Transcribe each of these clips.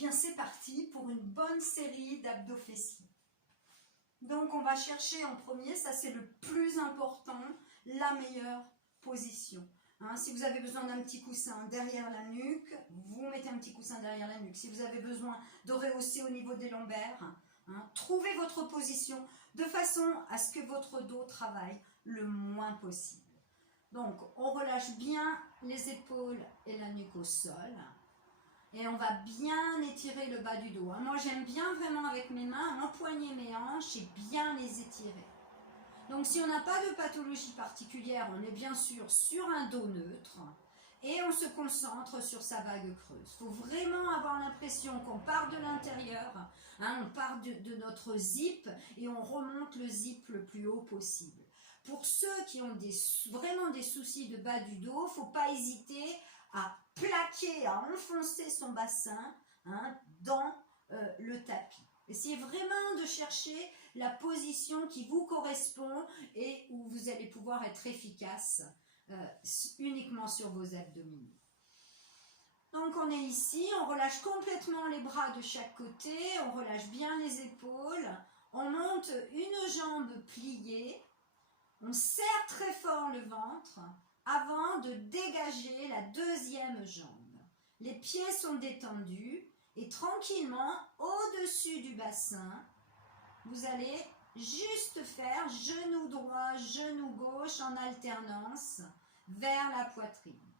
bien c'est parti pour une bonne série d'abdos fessiers. Donc on va chercher en premier, ça c'est le plus important, la meilleure position. Si vous avez besoin d'un petit coussin derrière la nuque, vous mettez un petit coussin derrière la nuque. Si vous avez besoin de rehausser au niveau des lombaires, trouvez votre position de façon à ce que votre dos travaille le moins possible. Donc on relâche bien les épaules et la nuque au sol. Et on va bien étirer le bas du dos. Moi, j'aime bien vraiment avec mes mains empoigner mes hanches et bien les étirer. Donc, si on n'a pas de pathologie particulière, on est bien sûr sur un dos neutre et on se concentre sur sa vague creuse. Il faut vraiment avoir l'impression qu'on part de l'intérieur, on part de notre zip et on remonte le zip le plus haut possible. Pour ceux qui ont vraiment des soucis de bas du dos, il ne faut pas hésiter à plaquer, à enfoncer son bassin dans le tapis. Essayez vraiment de chercher la position qui vous correspond et où vous allez pouvoir être efficace uniquement sur vos abdominaux. Donc on est ici, on relâche complètement les bras de chaque côté, on relâche bien les épaules, on monte une jambe pliée, on serre très fort le ventre avant de dégager la deuxième jambe. Les pieds sont détendus et tranquillement, au-dessus du bassin, vous allez juste faire genou droit, genou gauche en alternance vers la poitrine.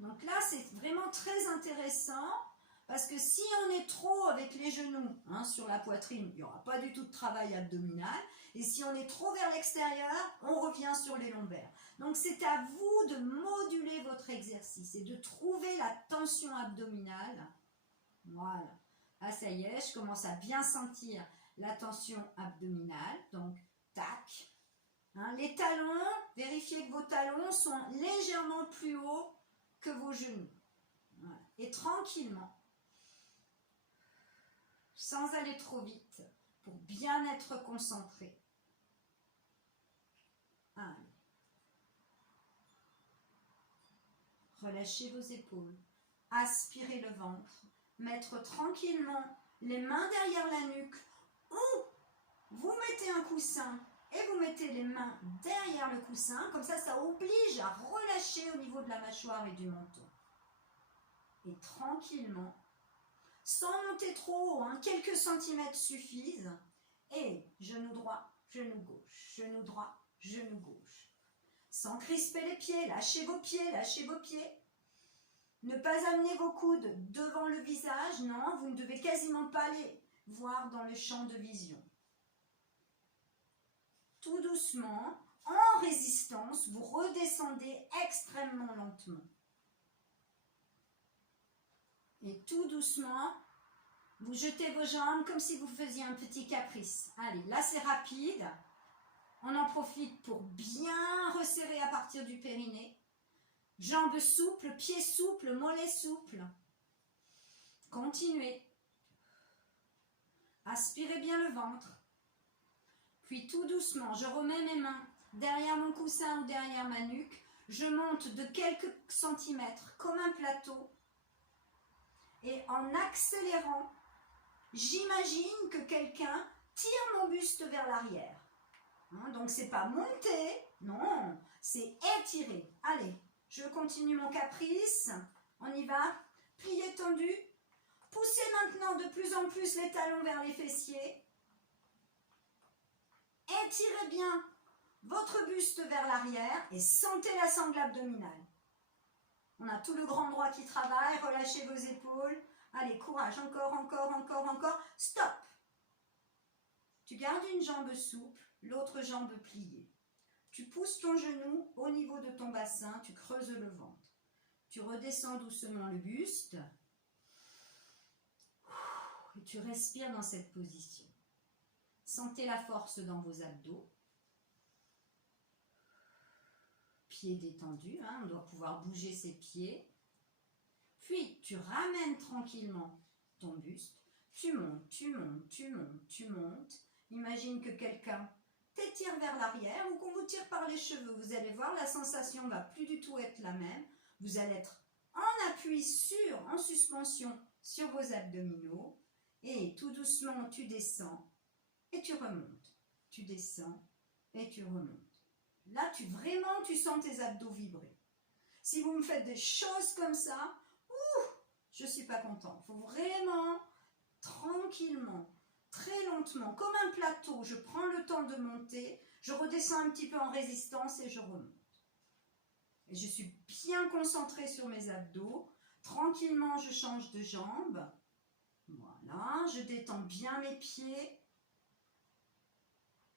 Donc là, c'est vraiment très intéressant parce que si on est trop avec les genoux sur la poitrine, il n'y aura pas du tout de travail abdominal. Et si on est trop vers l'extérieur, on revient sur les lombaires. Donc c'est à vous de moduler votre exercice et de trouver la tension abdominale. Voilà. Ah, ça y est, je commence à bien sentir la tension abdominale. Donc, tac. Les talons, vérifiez que vos talons sont légèrement plus hauts que vos genoux. Voilà. Et tranquillement, sans aller trop vite, pour bien être concentré. Allez. Relâchez vos épaules, aspirez le ventre, mettre tranquillement les mains derrière la nuque ou vous mettez un coussin et vous mettez les mains derrière le coussin, comme ça oblige à relâcher au niveau de la mâchoire et du menton. Et tranquillement, sans monter trop haut, quelques centimètres suffisent, et genou droit, genou gauche, genou droit, genou gauche. Sans crisper les pieds, lâchez vos pieds, lâchez vos pieds. Ne pas amener vos coudes devant le visage, non, vous ne devez quasiment pas les voir dans le champ de vision. Tout doucement, en résistance, vous redescendez extrêmement lentement. Et tout doucement, vous jetez vos jambes comme si vous faisiez un petit caprice. Allez, là c'est rapide. On en profite pour bien resserrer à partir du périnée. Jambes souples, pieds souples, mollets souples. Continuez. Aspirez bien le ventre. Puis tout doucement, je remets mes mains derrière mon coussin ou derrière ma nuque. Je monte de quelques centimètres comme un plateau. Et en accélérant, j'imagine que quelqu'un tire mon buste vers l'arrière. Donc c'est pas monter, non, c'est étirer. Allez, je continue mon caprice. On y va. Plié tendu. Poussez maintenant de plus en plus les talons vers les fessiers. Étirez bien votre buste vers l'arrière et sentez la sangle abdominale. On a tout le grand droit qui travaille. Relâchez vos épaules. Allez, courage. Encore, encore, encore, encore. Stop. Tu gardes une jambe souple, l'autre jambe pliée. Tu pousses ton genou au niveau de ton bassin, tu creuses le ventre. Tu redescends doucement le buste. Et tu respires dans cette position. Sentez la force dans vos abdos. Pieds détendus, on doit pouvoir bouger ses pieds. Puis tu ramènes tranquillement ton buste. Tu montes, tu montes, tu montes, tu montes. Imagine que quelqu'un t'étire vers l'arrière ou qu'on vous tire par les cheveux. Vous allez voir, la sensation ne va plus du tout être la même. Vous allez être en appui en suspension sur vos abdominaux. Et tout doucement, tu descends et tu remontes. Tu descends et tu remontes. Là, vraiment, tu sens tes abdos vibrer. Si vous me faites des choses comme ça, je ne suis pas content. Il faut vraiment, tranquillement, très lentement, comme un plateau, je prends le temps de monter, je redescends un petit peu en résistance et je remonte. Et je suis bien concentrée sur mes abdos. Tranquillement, je change de jambe. Voilà, je détends bien mes pieds.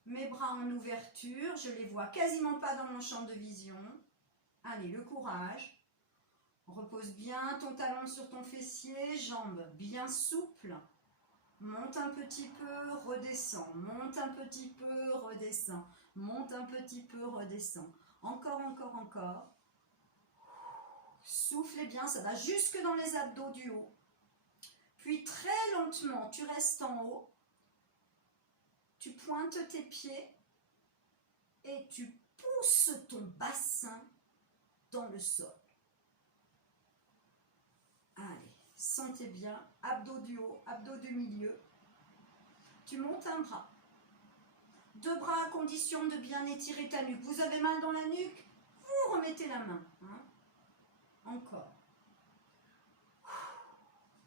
Mes bras en ouverture, je ne les vois quasiment pas dans mon champ de vision. Allez, le courage. Repose bien ton talon sur ton fessier, jambes bien souples. Monte un petit peu, redescends. Monte un petit peu, redescends. Monte un petit peu, redescends. Encore, encore, encore. Soufflez bien, ça va jusque dans les abdos du haut. Puis très lentement, tu restes en haut. Tu pointes tes pieds et tu pousses ton bassin dans le sol. Allez, sentez bien, abdos du haut, abdos du milieu. Tu montes un bras. 2 bras à condition de bien étirer ta nuque. Vous avez mal dans la nuque, vous remettez la main. Hein. Encore.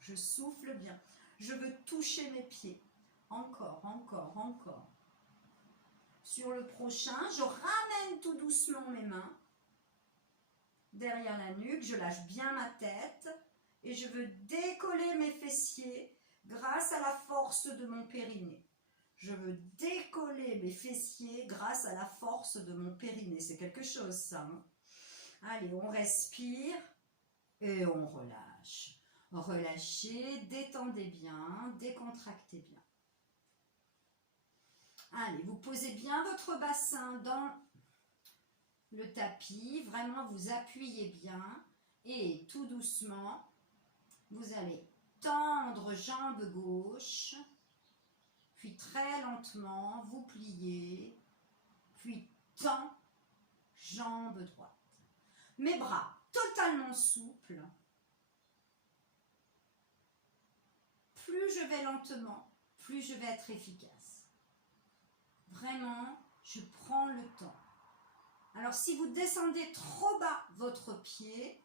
Je souffle bien. Je veux toucher mes pieds. Encore, encore, encore. Sur le prochain, je ramène tout doucement mes mains derrière la nuque. Je lâche bien ma tête. Et je veux décoller mes fessiers grâce à la force de mon périnée. Je veux décoller mes fessiers grâce à la force de mon périnée. C'est quelque chose, ça. Hein? Allez, on respire et on relâche. Relâchez, détendez bien, décontractez bien. Allez, vous posez bien votre bassin dans le tapis. Vraiment, vous appuyez bien. Et tout doucement, vous allez tendre jambe gauche, puis très lentement, vous pliez, puis tend jambe droite. Mes bras totalement souples. Plus je vais lentement, plus je vais être efficace. Vraiment, je prends le temps. Alors, si vous descendez trop bas votre pied,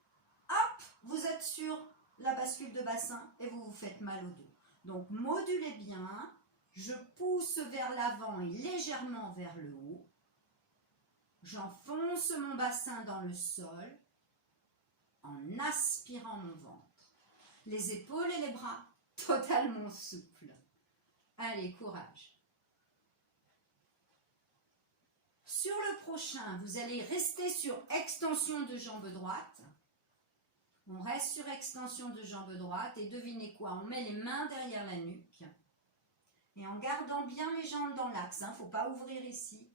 hop, vous êtes sur la bascule de bassin et vous vous faites mal au dos. Donc, modulez bien. Je pousse vers l'avant et légèrement vers le haut. J'enfonce mon bassin dans le sol en aspirant mon ventre. Les épaules et les bras totalement souples. Allez, courage. Sur le prochain, vous allez rester sur extension de jambe droite. On reste sur extension de jambe droite et devinez quoi? On met les mains derrière la nuque et en gardant bien les jambes dans l'axe. Il ne faut pas ouvrir ici.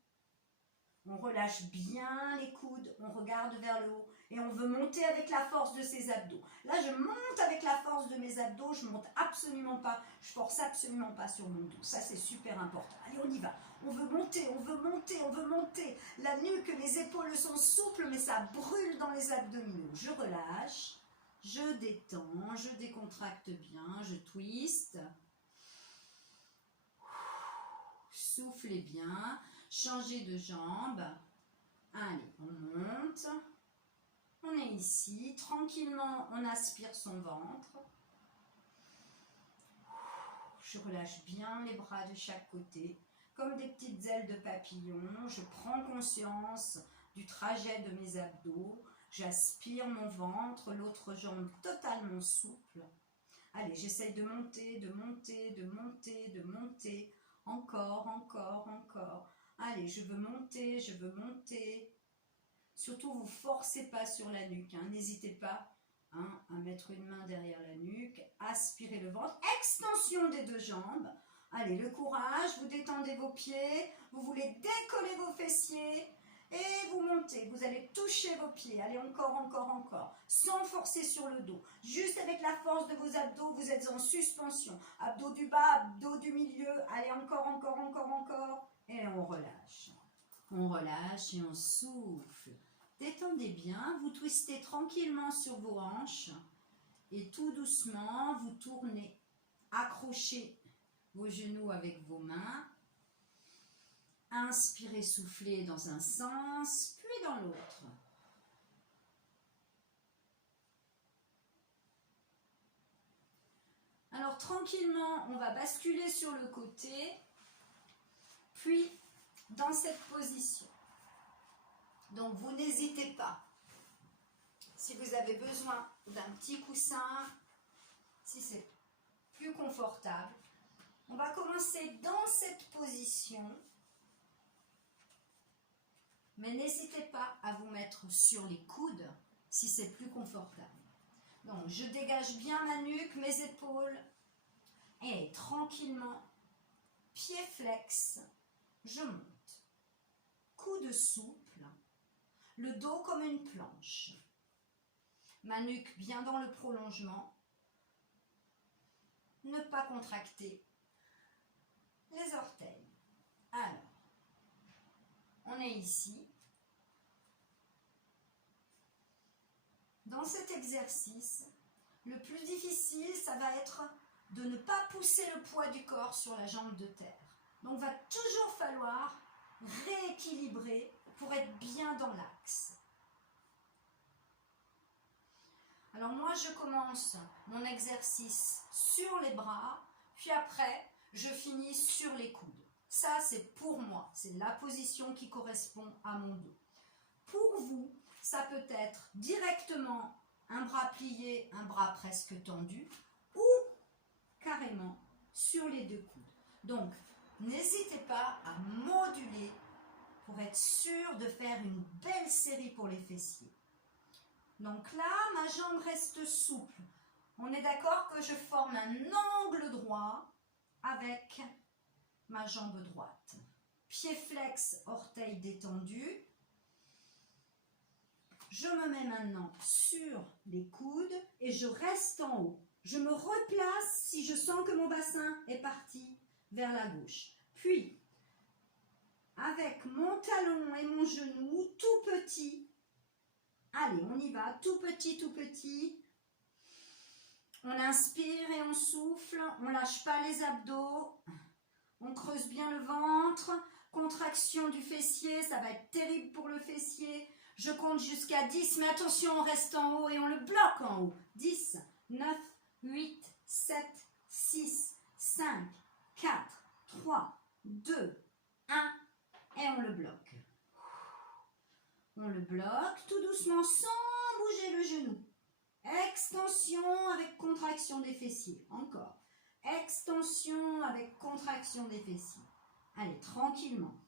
On relâche bien les coudes, on regarde vers le haut et on veut monter avec la force de ses abdos. Là, je monte avec la force de mes abdos, je monte absolument pas, je force absolument pas sur mon dos. Ça, c'est super important. Allez, on y va. On veut monter, on veut monter, on veut monter. La nuque, les épaules sont souples, mais ça brûle dans les abdominaux. Je relâche, je détends, je décontracte bien, je twiste. Soufflez bien. Changez de jambe. Allez, on monte. On est ici. Tranquillement, on aspire son ventre. Je relâche bien les bras de chaque côté, comme des petites ailes de papillon. Je prends conscience du trajet de mes abdos. J'aspire mon ventre, l'autre jambe totalement souple. Allez, j'essaye de monter, de monter, de monter, de monter. Encore, encore, encore. Allez, je veux monter, je veux monter. Surtout, vous ne forcez pas sur la nuque. Hein. N'hésitez pas à mettre une main derrière la nuque. Aspirez le ventre. Extension des 2 jambes. Allez, le courage. Vous détendez vos pieds. Vous voulez décoller vos fessiers. Et vous montez. Vous allez toucher vos pieds. Allez, encore, encore, encore. Sans forcer sur le dos. Juste avec la force de vos abdos, vous êtes en suspension. Abdos du bas, abdos du milieu. Allez, encore, encore, encore, encore. Et on relâche. On relâche et on souffle. Détendez. tendez bien, vous twistez tranquillement sur vos hanches et tout doucement, vous tournez, accrochez vos genoux avec vos mains. Inspirez, soufflez dans un sens, puis dans l'autre. Alors tranquillement, on va basculer sur le côté, puis dans cette position. Donc vous n'hésitez pas. Si vous avez besoin d'un petit coussin, si c'est plus confortable, on va commencer dans cette position. Mais n'hésitez pas à vous mettre sur les coudes si c'est plus confortable. Donc, je dégage bien ma nuque, mes épaules. Et tranquillement, pied flex, je monte. Coude souple, le dos comme une planche. Ma nuque bien dans le prolongement. Ne pas contracter les orteils. Alors, on est ici. Dans cet exercice, le plus difficile, ça va être de ne pas pousser le poids du corps sur la jambe de terre. Donc, il va toujours falloir rééquilibrer pour être bien dans l'axe. Alors, moi, je commence mon exercice sur les bras, puis après, je finis sur les coudes. Ça, c'est pour moi. C'est la position qui correspond à mon dos. Pour vous, ça peut être directement un bras plié, un bras presque tendu, ou carrément sur les deux coudes. Donc, n'hésitez pas à moduler pour être sûr de faire une belle série pour les fessiers. Donc là, ma jambe reste souple. On est d'accord que je forme un angle droit avec ma jambe droite. Pied flex, orteil détendu. Je me mets maintenant sur les coudes et je reste en haut. Je me replace si je sens que mon bassin est parti vers la gauche. Puis, avec mon talon et mon genou tout petit, allez, on y va, tout petit, tout petit. On inspire et on souffle, on ne lâche pas les abdos, on creuse bien le ventre, contraction du fessier, ça va être terrible pour le fessier. Je compte jusqu'à 10, mais attention, on reste en haut et on le bloque en haut. 10, 9, 8, 7, 6, 5, 4, 3, 2, 1 et on le bloque. On le bloque tout doucement sans bouger le genou. Extension avec contraction des fessiers. Encore. Extension avec contraction des fessiers. Allez, tranquillement.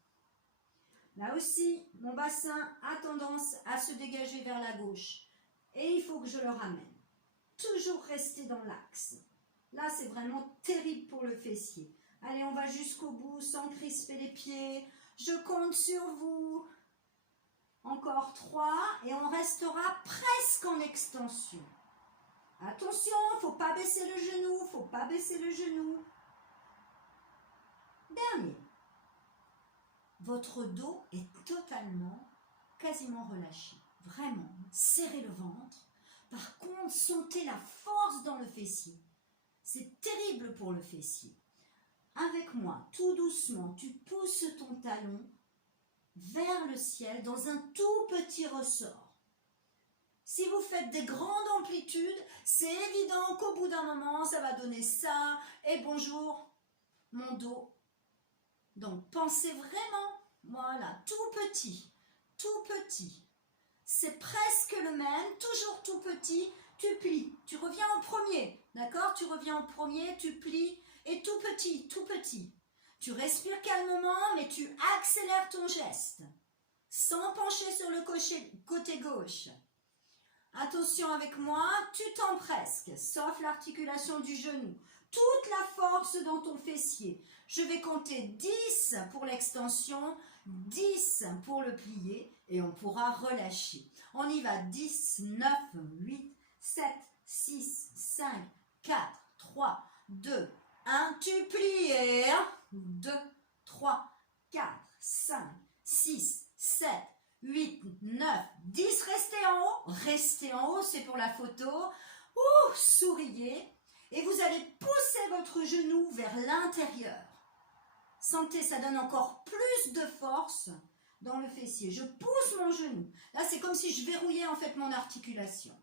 Là aussi, mon bassin a tendance à se dégager vers la gauche. Et il faut que je le ramène. Toujours rester dans l'axe. Là, c'est vraiment terrible pour le fessier. Allez, on va jusqu'au bout sans crisper les pieds. Je compte sur vous. Encore 3 et on restera presque en extension. Attention, il ne faut pas baisser le genou, il ne faut pas baisser le genou. Dernier. Votre dos est totalement, quasiment relâché. Vraiment, serrez le ventre. Par contre, sentez la force dans le fessier. C'est terrible pour le fessier. Avec moi, tout doucement, tu pousses ton talon vers le ciel dans un tout petit ressort. Si vous faites des grandes amplitudes, c'est évident qu'au bout d'un moment, ça va donner ça. Et bonjour, mon dos. Donc, pensez vraiment, voilà, tout petit, tout petit. C'est presque le même, toujours tout petit, tu plies. Tu reviens en premier, d'accord? Tu reviens en premier, tu plies, et tout petit, tout petit. Tu respires calmement, mais tu accélères ton geste, sans pencher sur le côté gauche. Attention avec moi, tu tends presque, sauf l'articulation du genou. Toute la force dans ton fessier. Je vais compter 10 pour l'extension, 10 pour le plier et on pourra relâcher. On y va, 10, 9, 8, 7, 6, 5, 4, 3, 2, 1. Tu plies et 1, 2, 3, 4, 5, 6, 7, 8, 9, 10. 10, restez en haut, c'est pour la photo. Ouh, souriez. Et vous allez pousser votre genou vers l'intérieur. Sentez, ça donne encore plus de force dans le fessier. Je pousse mon genou. Là, c'est comme si je verrouillais en fait mon articulation.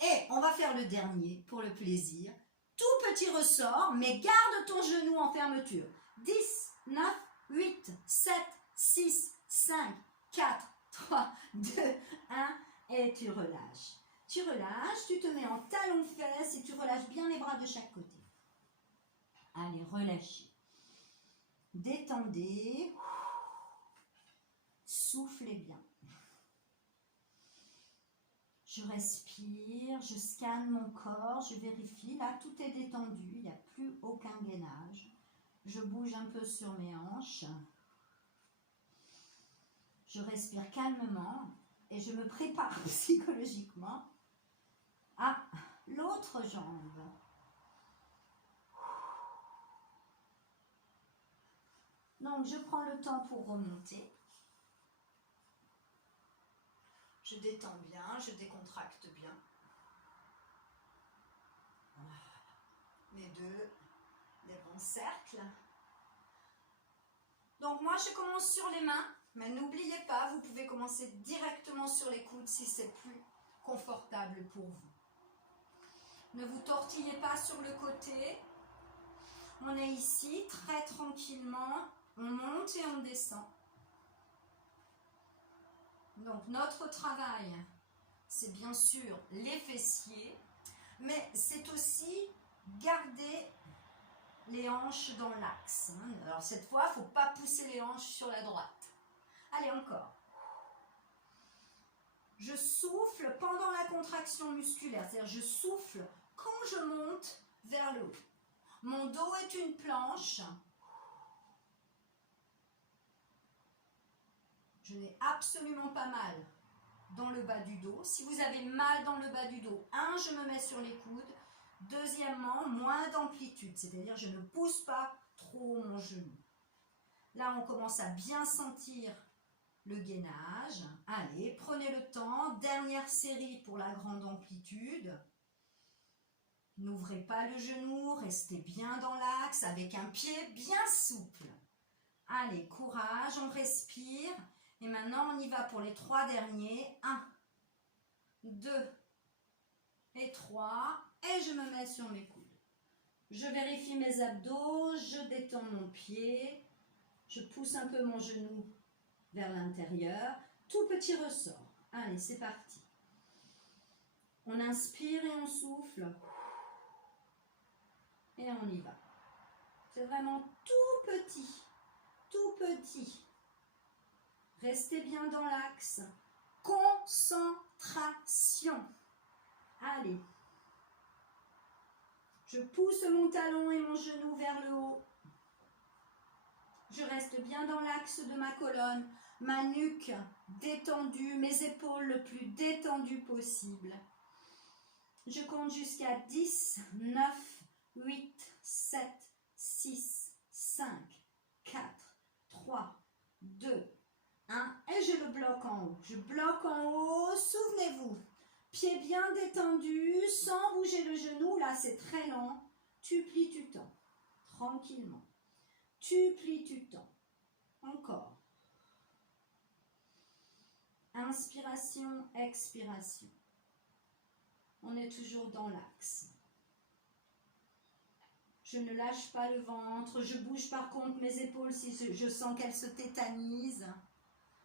Et on va faire le dernier pour le plaisir. Tout petit ressort, mais garde ton genou en fermeture. 10, 9, 8, 7, 6, 5, 4, 3, 2, 1 et tu relâches. Tu relâches, tu te mets en talon-fesse et tu relâches bien les bras de chaque côté. Allez, relâchez. Détendez. Soufflez bien. Je respire, je scanne mon corps, je vérifie. Là, tout est détendu, il n'y a plus aucun gainage. Je bouge un peu sur mes hanches. Je respire calmement et je me prépare psychologiquement à l'autre jambe. Donc, je prends le temps pour remonter. Je détends bien, je décontracte bien. Voilà. Les deux, les bons cercles. Donc, moi, je commence sur les mains, mais n'oubliez pas, vous pouvez commencer directement sur les coudes si c'est plus confortable pour vous. Ne vous tortillez pas sur le côté. On est ici, très tranquillement. On monte et on descend. Donc, notre travail, c'est bien sûr les fessiers, mais c'est aussi garder les hanches dans l'axe. Alors, cette fois, il ne faut pas pousser les hanches sur la droite. Allez, encore. Je souffle pendant la contraction musculaire, c'est-à-dire je souffle quand je monte vers le haut. Mon dos est une planche. Je n'ai absolument pas mal dans le bas du dos. Si vous avez mal dans le bas du dos, je me mets sur les coudes. Deuxièmement, moins d'amplitude, c'est-à-dire je ne pousse pas trop mon genou. Là, on commence à bien sentir le gainage. Allez, prenez le temps. Dernière série pour la grande amplitude. N'ouvrez pas le genou, restez bien dans l'axe avec un pied bien souple. Allez, courage, on respire. Et maintenant, on y va pour les 3 derniers. 1, 2 et 3. Et je me mets sur mes coudes. Je vérifie mes abdos, je détends mon pied. Je pousse un peu mon genou vers l'intérieur. Tout petit ressort. Allez, c'est parti. On inspire et on souffle. Et on y va. C'est vraiment tout petit. Tout petit. Restez bien dans l'axe. Concentration. Allez. Je pousse mon talon et mon genou vers le haut. Je reste bien dans l'axe de ma colonne. Ma nuque détendue, mes épaules le plus détendues possible. Je compte jusqu'à 10, 9, 8, 7, 6, 5, 4, 3, 2, 1. Et je le bloque en haut. Je bloque en haut, souvenez-vous. Pied bien détendu, sans bouger le genou. Là, c'est très lent. Tu plies, tu tends. Tranquillement. Tu plies, tu tends. Encore. Inspiration, expiration. On est toujours dans l'axe. Je ne lâche pas le ventre. Je bouge par contre mes épaules si je sens qu'elles se tétanisent.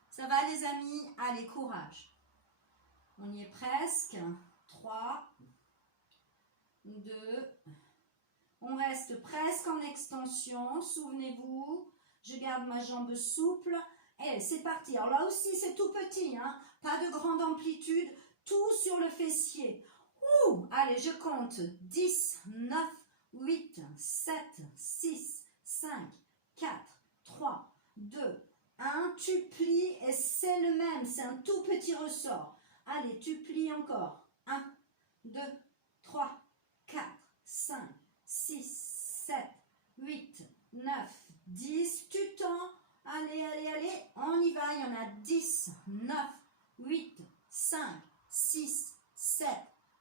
Ça va les amis? Allez, courage. On y est presque. 3, 2. On reste presque en extension. Souvenez-vous, je garde ma jambe souple. Et c'est parti. Alors là aussi, c'est tout petit. Pas de grande amplitude. Tout sur le fessier. Ouh, allez, je compte. 10, 9, 8, 7, 6, 5, 4, 3, 2, 1. Tu plies et c'est le même. C'est un tout petit ressort. Allez, tu plies encore. 1, 2, 3, 4, 5, 6, 7, 8, 9, 10. Tu tends. Allez, allez, allez. On y va. Il y en a 10, 9, 8, 5, 6, 7,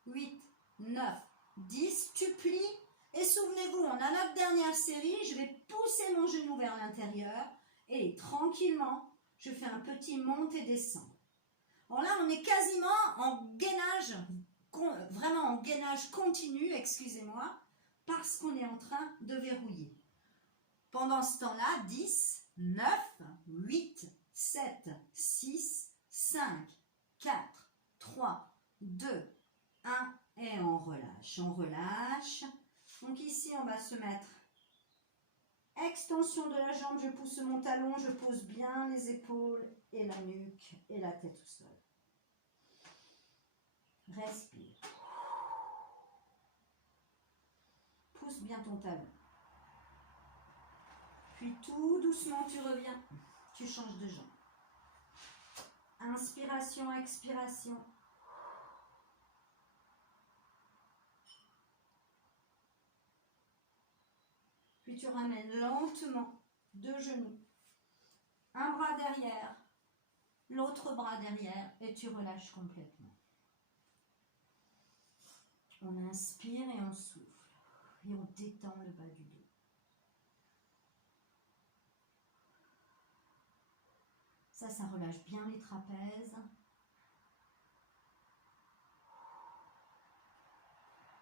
8, 9, 10. Tu plies et souvenez-vous, on a notre dernière série, je vais pousser mon genou vers l'intérieur et tranquillement, je fais un petit monte et descend. Alors là, on est quasiment en gainage, vraiment en gainage continu, excusez-moi, parce qu'on est en train de verrouiller. Pendant ce temps-là, 10, 9, 8, 7, 6, 5, 4, 3, 2, 1 et on relâche. On relâche. Donc ici, on va se mettre extension de la jambe, je pousse mon talon, je pose bien les épaules et la nuque et la tête au sol. Respire. Pousse bien ton talon. Puis tout doucement, tu reviens. Tu changes de jambe. Inspiration, expiration. Puis tu ramènes lentement deux genoux. Un bras derrière, l'autre bras derrière et tu relâches complètement. On inspire et on souffle. Et on détend le bas du dos. Ça relâche bien les trapèzes.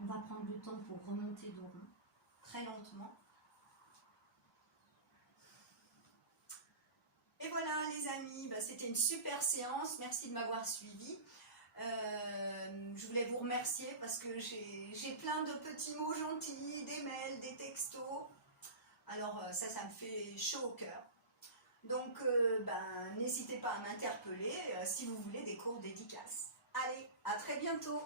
On va prendre le temps pour remonter dos rond, très lentement. Et voilà les amis, c'était une super séance. Merci de m'avoir suivi. Je voulais vous remercier parce que j'ai plein de petits mots gentils, des mails, des textos. Alors ça me fait chaud au cœur. Donc n'hésitez pas à m'interpeller si vous voulez des cours dédicaces. Allez, à très bientôt.